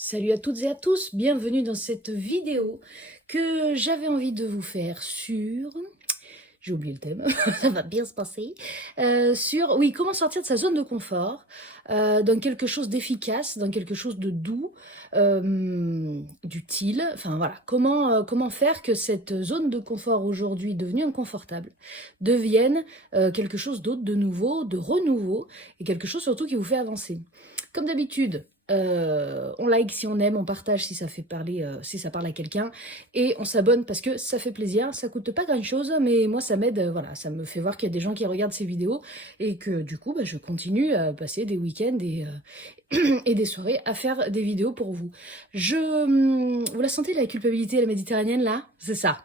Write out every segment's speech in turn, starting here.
Salut à toutes et à tous, bienvenue dans cette vidéo que j'avais envie de vous faire sur... J'ai oublié le thème, ça va bien se passer. Sur, oui, comment sortir de sa zone de confort, dans quelque chose d'efficace, dans quelque chose de doux, d'utile. Enfin voilà, comment faire que cette zone de confort aujourd'hui devenue inconfortable devienne quelque chose d'autre, de nouveau, de renouveau, et quelque chose surtout qui vous fait avancer. Comme d'habitude, on like si on aime, on partage si ça fait parler, si ça parle à quelqu'un, et on s'abonne parce que ça fait plaisir, ça coûte pas grand chose, mais moi ça m'aide, voilà, ça me fait voir qu'il y a des gens qui regardent ces vidéos et que du coup je continue à passer des week-ends et des soirées à faire des vidéos pour vous. Vous la sentez la culpabilité à la méditerranéenne là? C'est ça.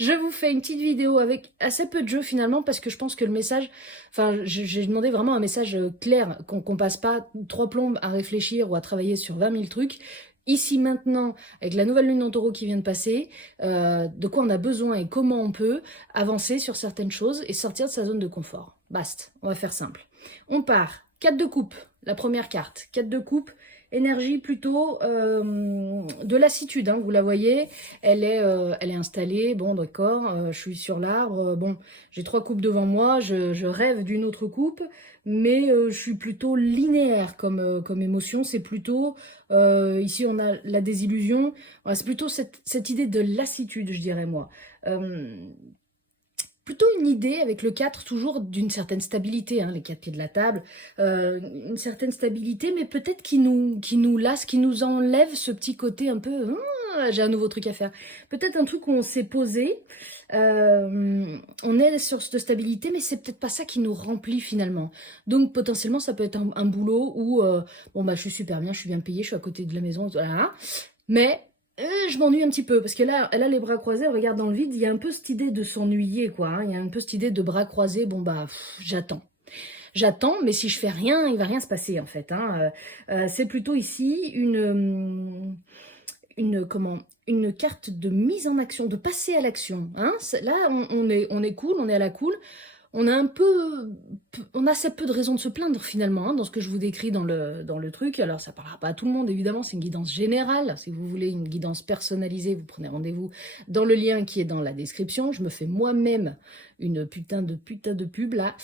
Je vous fais une petite vidéo avec assez peu de jeux finalement parce que je pense que le message, enfin j'ai demandé vraiment un message clair, qu'on passe pas 3 plombes à réfléchir ou à travailler sur 20 000 trucs. Ici maintenant, avec la nouvelle lune en taureau qui vient de passer, de quoi on a besoin et comment on peut avancer sur certaines choses et sortir de sa zone de confort. Basta, on va faire simple. On part, 4 de coupe, la première carte. 4 de coupe, énergie plutôt de lassitude, hein, vous la voyez, elle est installée, bon d'accord, je suis sur l'arbre, bon, j'ai 3 coupes devant moi, je rêve d'une autre coupe, mais je suis plutôt linéaire comme émotion, c'est plutôt, ici on a la désillusion, voilà, c'est plutôt cette idée de lassitude, je dirais moi. Plutôt une idée avec le 4, toujours d'une certaine stabilité, hein, les 4 pieds de la table, une certaine stabilité, mais peut-être qui nous lasse, qui nous enlève ce petit côté un peu j'ai un nouveau truc à faire. Peut-être un truc où on s'est posé, on est sur cette stabilité, mais c'est peut-être pas ça qui nous remplit finalement. Donc potentiellement, ça peut être un boulot où, bon bah je suis super bien, je suis bien payée, je suis à côté de la maison, voilà. Mais je m'ennuie un petit peu, parce que là, elle a les bras croisés, elle regarde dans le vide, il y a un peu cette idée de s'ennuyer, quoi. Hein, il y a un peu cette idée de bras croisés, bon bah, j'attends. J'attends, mais si je fais rien, il va rien se passer, en fait. Hein. C'est plutôt ici une carte de mise en action, de passer à l'action. Hein. Là, on est cool, on est à la cool. On a assez peu de raisons de se plaindre finalement hein, dans ce que je vous décris dans le truc. Alors ça parlera pas à tout le monde évidemment, c'est une guidance générale. Si vous voulez une guidance personnalisée, vous prenez rendez-vous dans le lien qui est dans la description. Je me fais moi-même une putain de pub là,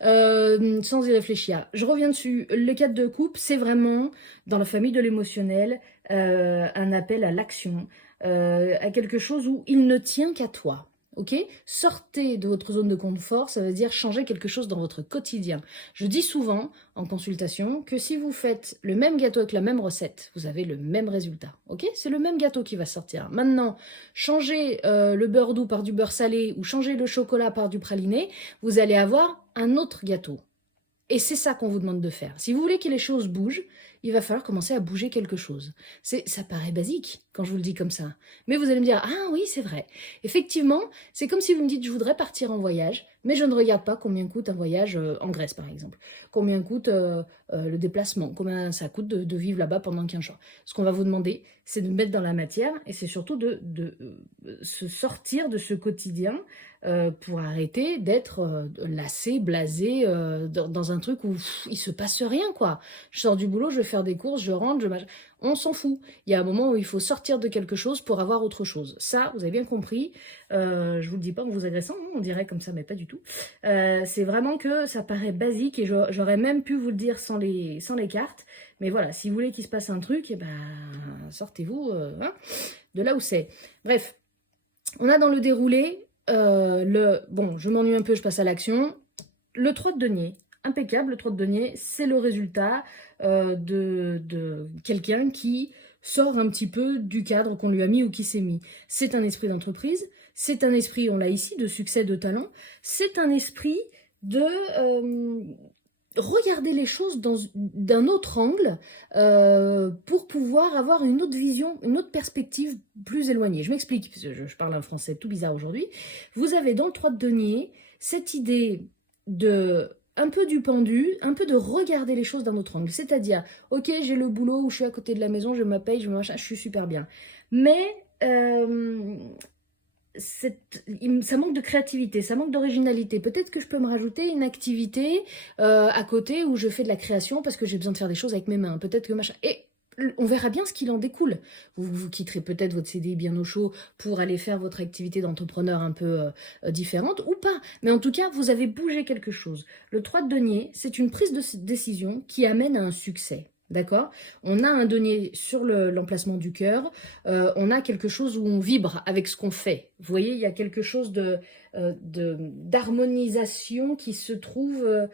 sans y réfléchir. Je reviens dessus. Le 4 de coupe, c'est vraiment dans la famille de l'émotionnel, un appel à l'action, à quelque chose où il ne tient qu'à toi. Ok? Sortez de votre zone de confort, ça veut dire changer quelque chose dans votre quotidien. Je dis souvent en consultation que si vous faites le même gâteau avec la même recette, vous avez le même résultat. Ok? C'est le même gâteau qui va sortir. Maintenant, changez le beurre doux par du beurre salé ou changez le chocolat par du praliné, vous allez avoir un autre gâteau. Et c'est ça qu'on vous demande de faire. Si vous voulez que les choses bougent, il va falloir commencer à bouger quelque chose. Ça paraît basique quand je vous le dis comme ça. Mais vous allez me dire, ah oui, c'est vrai. Effectivement, c'est comme si vous me dites, je voudrais partir en voyage, mais je ne regarde pas combien coûte un voyage en Grèce, par exemple. Combien coûte le déplacement, combien ça coûte de vivre là-bas pendant 15 jours. Ce qu'on va vous demander, c'est de mettre dans la matière, et c'est surtout de se sortir de ce quotidien pour arrêter d'être lassé, blasé, dans un truc où il se passe rien, quoi. Je sors du boulot, je vais faire des courses, je rentre, on s'en fout. Il y a un moment où il faut sortir de quelque chose pour avoir autre chose. Ça, vous avez bien compris. Je vous le dis pas en vous agressant, hein, on dirait comme ça, mais pas du tout. C'est vraiment que ça paraît basique et j'aurais même pu vous le dire sans les cartes. Mais voilà, si vous voulez qu'il se passe un truc, eh ben, sortez-vous hein, de là où c'est. Bref, on a dans le déroulé bon, je m'ennuie un peu, je passe à l'action. Le 3 de denier, impeccable, le 3 de denier, c'est le résultat de quelqu'un qui sort un petit peu du cadre qu'on lui a mis ou qui s'est mis. C'est un esprit d'entreprise, c'est un esprit, on l'a ici, de succès, de talent, c'est un esprit de regarder les choses d'un autre angle pour pouvoir avoir une autre vision, une autre perspective plus éloignée. Je m'explique, parce que je parle un français tout bizarre aujourd'hui. Vous avez dans le 3 de denier cette idée de un peu du pendu, un peu de regarder les choses d'un autre angle. C'est-à-dire, ok, j'ai le boulot où je suis à côté de la maison, je me paye, je suis super bien. Mais ça manque de créativité, ça manque d'originalité. Peut-être que je peux me rajouter une activité à côté où je fais de la création parce que j'ai besoin de faire des choses avec mes mains. Peut-être que machin... Et on verra bien ce qu'il en découle. Vous quitterez peut-être votre CDI bien au chaud pour aller faire votre activité d'entrepreneur un peu différente ou pas. Mais en tout cas, vous avez bougé quelque chose. Le 3 de denier, c'est une prise de décision qui amène à un succès. D'accord? On a un denier sur l'emplacement du cœur. On a quelque chose où on vibre avec ce qu'on fait. Vous voyez, il y a quelque chose d'harmonisation qui se trouve...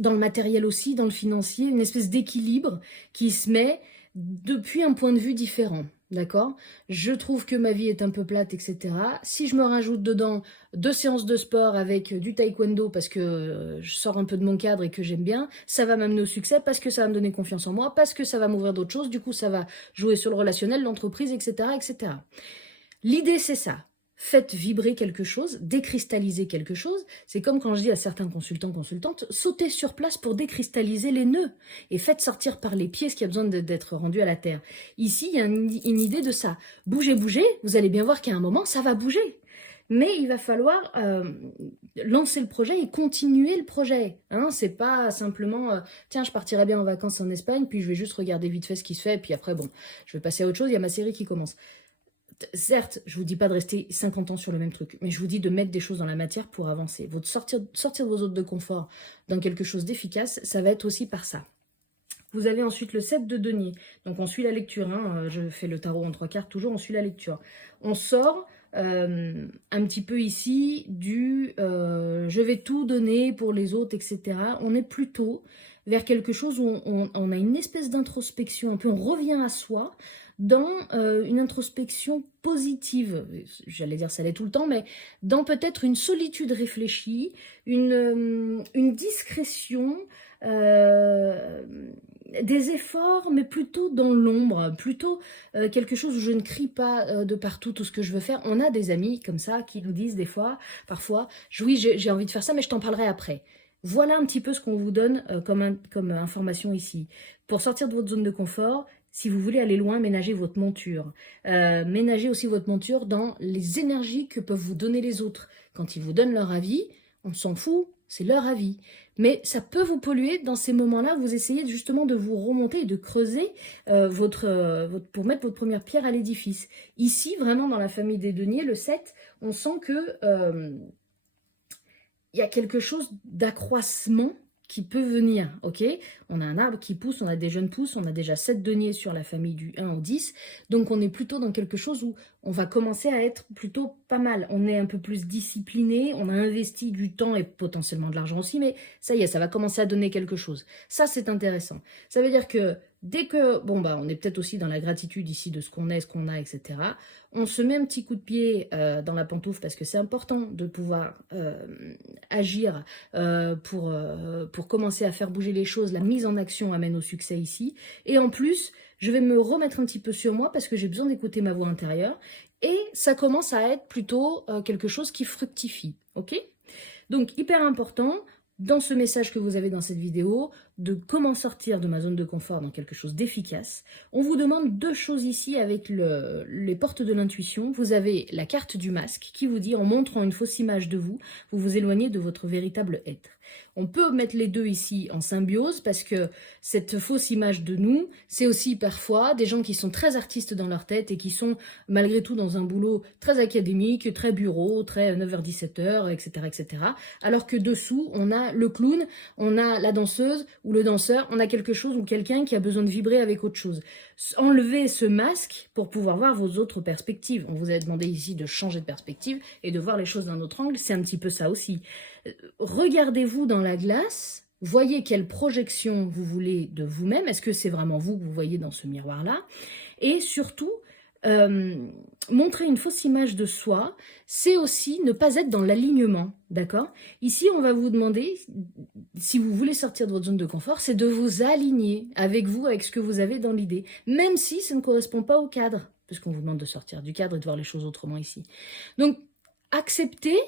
dans le matériel aussi, dans le financier, une espèce d'équilibre qui se met depuis un point de vue différent, d'accord? Je trouve que ma vie est un peu plate, etc. Si je me rajoute dedans 2 séances de sport avec du taekwondo parce que je sors un peu de mon cadre et que j'aime bien, ça va m'amener au succès parce que ça va me donner confiance en moi, parce que ça va m'ouvrir d'autres choses, du coup ça va jouer sur le relationnel, l'entreprise, etc., etc. L'idée c'est ça. Faites vibrer quelque chose, décristalliser quelque chose. C'est comme quand je dis à certains consultants, consultantes, sautez sur place pour décristalliser les nœuds et faites sortir par les pieds ce qui a besoin d'être rendu à la terre. Ici, il y a une idée de ça. Bougez, bougez, vous allez bien voir qu'à un moment, ça va bouger. Mais il va falloir lancer le projet et continuer le projet. Hein, c'est pas simplement, tiens, je partirai bien en vacances en Espagne, puis je vais juste regarder vite fait ce qui se fait, et puis après, bon, je vais passer à autre chose, il y a ma série qui commence. Certes, je vous dis pas de rester 50 ans sur le même truc, mais je vous dis de mettre des choses dans la matière pour avancer. Sortir de vos zones de confort dans quelque chose d'efficace, ça va être aussi par ça. Vous avez ensuite le 7 de denier. Donc on suit la lecture, hein. Je fais le tarot en 3 cartes, toujours on suit la lecture. On sort un petit peu ici du je vais tout donner pour les autres, etc. On est plutôt vers quelque chose où on a une espèce d'introspection, un peu on revient à soi, dans une introspection positive, j'allais dire ça l'est tout le temps, mais dans peut-être une solitude réfléchie, une discrétion, des efforts, mais plutôt dans l'ombre, plutôt quelque chose où je ne crie pas de partout tout ce que je veux faire. On a des amis comme ça qui nous disent des fois, parfois, oui, j'ai envie de faire ça, mais je t'en parlerai après. Voilà un petit peu ce qu'on vous donne comme information ici. Pour sortir de votre zone de confort, si vous voulez aller loin, ménagez votre monture. Ménagez aussi votre monture dans les énergies que peuvent vous donner les autres. Quand ils vous donnent leur avis, on s'en fout, c'est leur avis. Mais ça peut vous polluer dans ces moments-là, vous essayez justement de vous remonter et de creuser pour mettre votre première pierre à l'édifice. Ici, vraiment dans la famille des deniers, le 7, on sent que y a quelque chose d'accroissement qui peut venir, ok? On a un arbre qui pousse, on a des jeunes pousses, on a déjà 7 deniers sur la famille du 1 au 10, donc on est plutôt dans quelque chose où on va commencer à être plutôt pas mal. On est un peu plus discipliné, on a investi du temps et potentiellement de l'argent aussi, mais ça y est, ça va commencer à donner quelque chose. Ça, c'est intéressant. Ça veut dire que dès que, bon, bah, on est peut-être aussi dans la gratitude ici de ce qu'on est, ce qu'on a, etc. On se met un petit coup de pied dans la pantoufle parce que c'est important de pouvoir agir pour commencer à faire bouger les choses. La mise en action amène au succès ici. Et en plus, je vais me remettre un petit peu sur moi parce que j'ai besoin d'écouter ma voix intérieure. Et ça commence à être plutôt quelque chose qui fructifie. Ok ? Donc, hyper important, dans ce message que vous avez dans cette vidéo, de comment sortir de ma zone de confort dans quelque chose d'efficace. On vous demande 2 choses ici avec les portes de l'intuition. Vous avez la carte du masque qui vous dit, en montrant une fausse image de vous, vous vous éloignez de votre véritable être. On peut mettre les deux ici en symbiose parce que cette fausse image de nous, c'est aussi parfois des gens qui sont très artistes dans leur tête et qui sont malgré tout dans un boulot très académique, très bureau, très 9h-17h, etc., etc. Alors que dessous, on a le clown, on a la danseuse ou le danseur, on a quelque chose ou quelqu'un qui a besoin de vibrer avec autre chose. Enlevez ce masque pour pouvoir voir vos autres perspectives. On vous a demandé ici de changer de perspective et de voir les choses d'un autre angle, c'est un petit peu ça aussi. Regardez-vous dans la glace, voyez quelle projection vous voulez de vous-même, est-ce que c'est vraiment vous que vous voyez dans ce miroir-là, et surtout, montrer une fausse image de soi, c'est aussi ne pas être dans l'alignement, d'accord? Ici, on va vous demander, si vous voulez sortir de votre zone de confort, c'est de vous aligner avec vous, avec ce que vous avez dans l'idée, même si ça ne correspond pas au cadre, parce qu'on vous demande de sortir du cadre et de voir les choses autrement ici. Donc, acceptez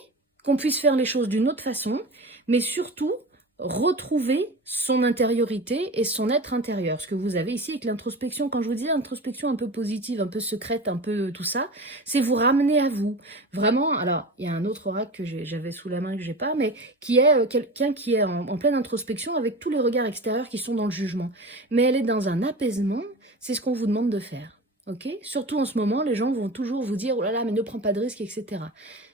qu'on puisse faire les choses d'une autre façon, mais surtout, retrouver son intériorité et son être intérieur. Ce que vous avez ici avec l'introspection, quand je vous dis introspection un peu positive, un peu secrète, un peu tout ça, c'est vous ramener à vous. Vraiment, alors, il y a un autre oracle que j'avais sous la main que j'ai pas, mais qui est quelqu'un qui est en pleine introspection avec tous les regards extérieurs qui sont dans le jugement. Mais elle est dans un apaisement, c'est ce qu'on vous demande de faire. Ok? Surtout en ce moment, les gens vont toujours vous dire « Oh là là, mais ne prends pas de risques, etc. »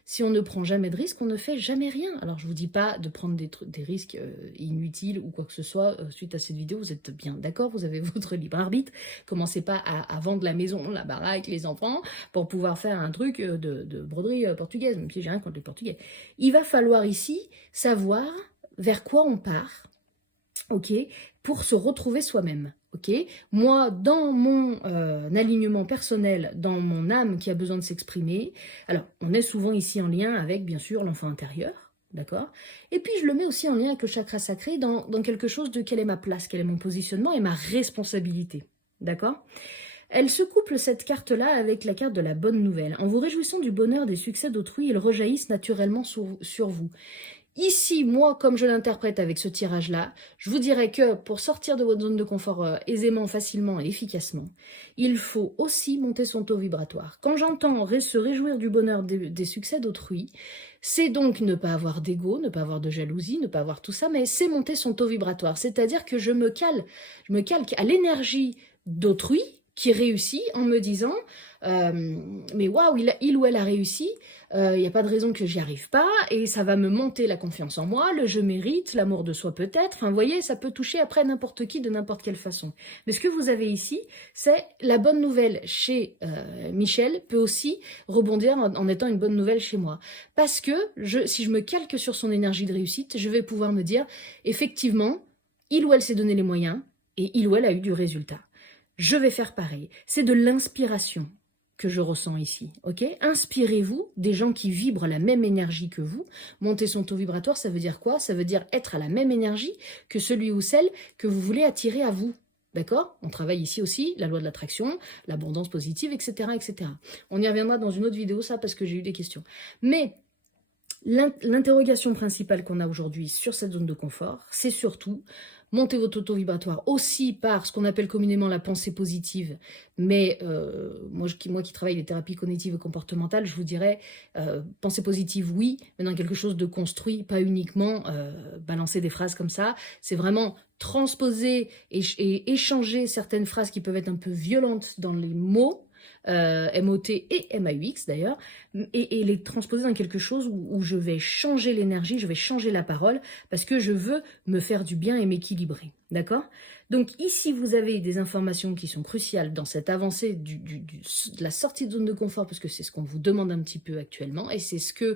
Si on ne prend jamais de risques, on ne fait jamais rien. Alors, je ne vous dis pas de prendre des risques inutiles ou quoi que ce soit suite à cette vidéo. Vous êtes bien d'accord, vous avez votre libre arbitre. Commencez pas à vendre la maison, la baraque, les enfants pour pouvoir faire un truc de broderie portugaise, même si j'ai rien contre les Portugais. Il va falloir ici savoir vers quoi on part, ok, pour se retrouver soi-même. Ok, moi, dans mon alignement personnel, dans mon âme qui a besoin de s'exprimer, alors on est souvent ici en lien avec, bien sûr, l'enfant intérieur, d'accord? Et puis je le mets aussi en lien avec le chakra sacré dans quelque chose de quelle est ma place, quel est mon positionnement et ma responsabilité, d'accord? Elle se couple cette carte-là avec la carte de la bonne nouvelle. En vous réjouissant du bonheur des succès d'autrui, ils rejaillissent naturellement sur vous. Ici, moi, comme je l'interprète avec ce tirage-là, je vous dirais que pour sortir de votre zone de confort aisément, facilement et efficacement, il faut aussi monter son taux vibratoire. Quand j'entends se réjouir du bonheur des succès d'autrui, c'est donc ne pas avoir d'ego, ne pas avoir de jalousie, ne pas avoir tout ça, mais c'est monter son taux vibratoire. C'est-à-dire que je me calque à l'énergie d'autrui qui réussit en me disant mais waouh, il ou elle a réussi, il n'y a pas de raison que j'y arrive pas, et ça va me monter la confiance en moi, le je mérite, l'amour de soi peut-être, enfin vous voyez, ça peut toucher après n'importe qui de n'importe quelle façon. Mais ce que vous avez ici, c'est la bonne nouvelle chez Michel peut aussi rebondir en étant une bonne nouvelle chez moi. Parce que si je me calque sur son énergie de réussite, je vais pouvoir me dire, effectivement, il ou elle s'est donné les moyens, et il ou elle a eu du résultat. Je vais faire pareil. C'est de l'inspiration que je ressens ici, ok? Inspirez-vous des gens qui vibrent la même énergie que vous. Monter son taux vibratoire, ça veut dire quoi? Ça veut dire être à la même énergie que celui ou celle que vous voulez attirer à vous. D'accord? On travaille ici aussi la loi de l'attraction, l'abondance positive, etc., etc. On y reviendra dans une autre vidéo, ça, parce que j'ai eu des questions. Mais l'interrogation principale qu'on a aujourd'hui sur cette zone de confort, c'est surtout monter votre taux vibratoire aussi par ce qu'on appelle communément la pensée positive. Mais moi qui travaille les thérapies cognitives et comportementales, je vous dirais pensée positive, oui, mais dans quelque chose de construit, pas uniquement balancer des phrases comme ça. C'est vraiment transposer et échanger certaines phrases qui peuvent être un peu violentes dans les mots, M-O-T et M-A-U-X d'ailleurs, et les transposer dans quelque chose où je vais changer l'énergie, je vais changer la parole, parce que je veux me faire du bien et m'équilibrer, d'accord? Donc ici, vous avez des informations qui sont cruciales dans cette avancée de la sortie de zone de confort, parce que c'est ce qu'on vous demande un petit peu actuellement, et c'est ce qui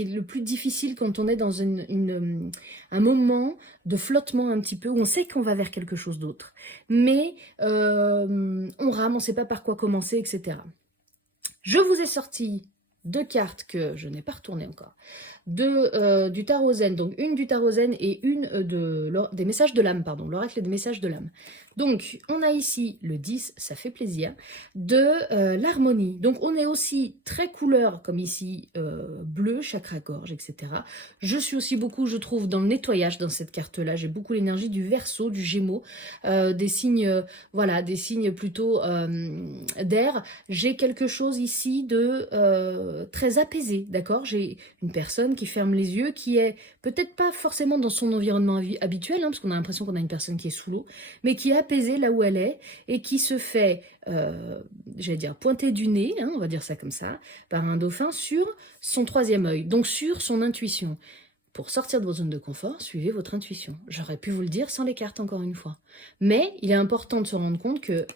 est le plus difficile quand on est dans un moment de flottement un petit peu, où on sait qu'on va vers quelque chose d'autre, mais on rame, on ne sait pas par quoi commencer, etc. Je vous ai sorti 2 cartes que je n'ai pas retournées encore, du tarot zen, donc une du tarot zen et une des messages de l'âme, pardon, l'oracle des messages de l'âme. Donc, on a ici le 10, ça fait plaisir, de l'harmonie. Donc, on est aussi très couleur, comme ici, bleu, chakra-gorge, etc. Je suis aussi beaucoup, je trouve, dans le nettoyage dans cette carte-là. J'ai beaucoup l'énergie du Verseau, du Gémeaux, des signes, voilà, des signes plutôt d'air. J'ai quelque chose ici de très apaisé, d'accord? J'ai une personne qui ferme les yeux, qui est peut-être pas forcément dans son environnement habituel, hein, parce qu'on a l'impression qu'on a une personne qui est sous l'eau, mais qui est apaisée là où elle est, et qui se fait, j'allais dire, pointer du nez, hein, on va dire ça comme ça, par un dauphin sur son 3e œil, donc sur son intuition. Pour sortir de votre zone de confort, suivez votre intuition. J'aurais pu vous le dire sans les cartes, encore une fois. Mais il est important de se rendre compte que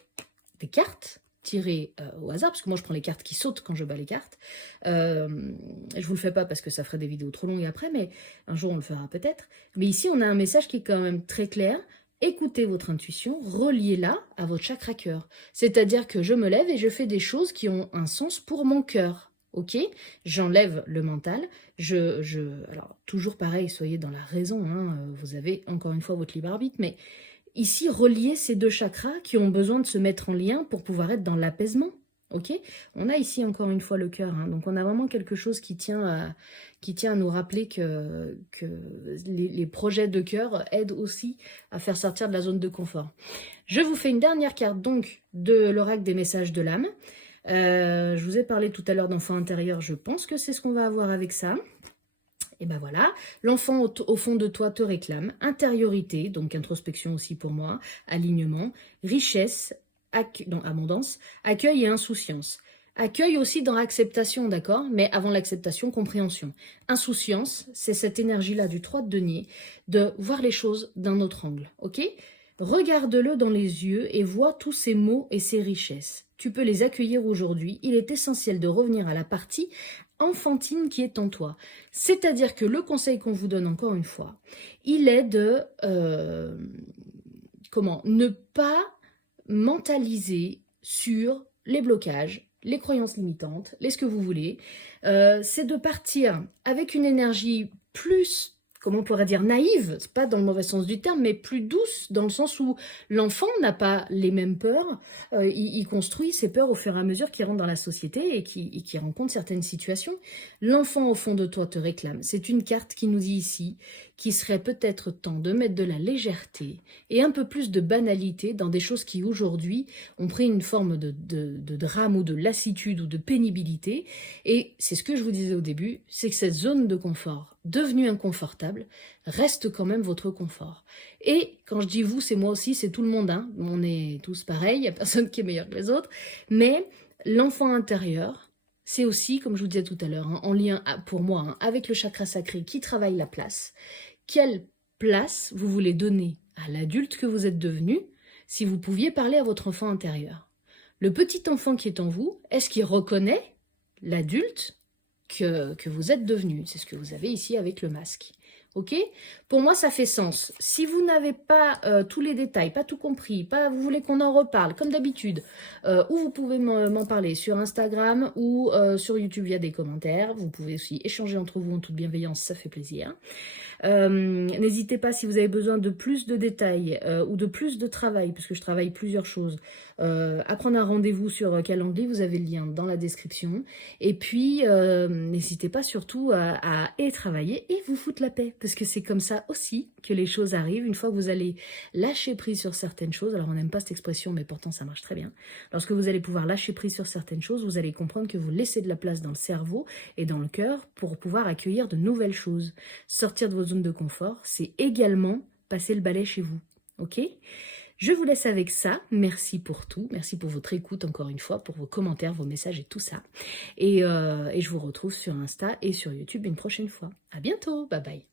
les cartes tirées au hasard, parce que moi je prends les cartes qui sautent quand je bats les cartes, je vous le fais pas parce que ça ferait des vidéos trop longues après, mais un jour on le fera peut-être. Mais ici on a un message qui est quand même très clair. Écoutez votre intuition, reliez-la à votre chakra cœur. C'est-à-dire que je me lève et je fais des choses qui ont un sens pour mon cœur. Ok, j'enlève le mental, alors toujours pareil, soyez dans la raison, hein, vous avez encore une fois votre libre arbitre, mais ici relier ces 2 chakras qui ont besoin de se mettre en lien pour pouvoir être dans l'apaisement. Ok, on a ici encore une fois le cœur, hein, donc on a vraiment quelque chose qui tient à nous rappeler que les projets de cœur aident aussi à faire sortir de la zone de confort. Je vous fais une dernière carte donc de l'oracle des messages de l'âme. Je vous ai parlé tout à l'heure d'enfant intérieur, je pense que c'est ce qu'on va avoir avec ça. Et ben voilà, l'enfant au fond de toi te réclame, intériorité, donc introspection aussi pour moi, alignement, richesse, abondance, accueil et insouciance. Accueil aussi dans l'acceptation, d'accord? Mais avant l'acceptation, compréhension. Insouciance, c'est cette énergie-là du 3 de denier, de voir les choses d'un autre angle, ok? Regarde-le dans les yeux et vois tous ces mots et ces richesses. Tu peux les accueillir aujourd'hui. Il est essentiel de revenir à la partie enfantine qui est en toi. C'est-à-dire que le conseil qu'on vous donne encore une fois, il est de ne pas mentaliser sur les blocages, les croyances limitantes, ce que vous voulez. C'est de partir avec une énergie plus, comment on pourrait dire, naïve, c'est pas dans le mauvais sens du terme, mais plus douce, dans le sens où l'enfant n'a pas les mêmes peurs, il construit ses peurs au fur et à mesure qu'il rentre dans la société et qu'il rencontre certaines situations. L'enfant au fond de toi te réclame. C'est une carte qui nous dit ici qu'il serait peut-être temps de mettre de la légèreté et un peu plus de banalité dans des choses qui aujourd'hui ont pris une forme de drame ou de lassitude ou de pénibilité. Et c'est ce que je vous disais au début, c'est que cette zone de confort devenue inconfortable reste quand même votre confort. Et quand je dis vous, c'est moi aussi, c'est tout le monde, hein. On est tous pareils, il n'y a personne qui est meilleur que les autres, mais l'enfant intérieur, c'est aussi, comme je vous disais tout à l'heure, hein, en lien pour moi hein, avec le chakra sacré qui travaille la place. Quelle place vous voulez donner à l'adulte que vous êtes devenu si vous pouviez parler à votre enfant intérieur? Le petit enfant qui est en vous, est-ce qu'il reconnaît l'adulte que vous êtes devenu? C'est ce que vous avez ici avec le masque. Ok? Pour moi, ça fait sens. Si vous n'avez pas tous les détails, pas tout compris, vous voulez qu'on en reparle, comme d'habitude, ou vous pouvez m'en parler sur Instagram ou sur YouTube via des commentaires. Vous pouvez aussi échanger entre vous en toute bienveillance, ça fait plaisir. N'hésitez pas si vous avez besoin de plus de détails ou de plus de travail, parce que je travaille plusieurs choses, à prendre un rendez-vous sur Calendly, vous avez le lien dans la description. Et puis, n'hésitez pas surtout à travailler et vous foutre la paix, parce que c'est comme ça aussi que les choses arrivent. Une fois que vous allez lâcher prise sur certaines choses, alors on n'aime pas cette expression, mais pourtant ça marche très bien. Lorsque vous allez pouvoir lâcher prise sur certaines choses, vous allez comprendre que vous laissez de la place dans le cerveau et dans le cœur pour pouvoir accueillir de nouvelles choses. Sortir de vos zones de confort, c'est également passer le balai chez vous. Ok ? Je vous laisse avec ça. Merci pour tout. Merci pour votre écoute encore une fois, pour vos commentaires, vos messages et tout ça. Et je vous retrouve sur Insta et sur YouTube une prochaine fois. À bientôt. Bye bye.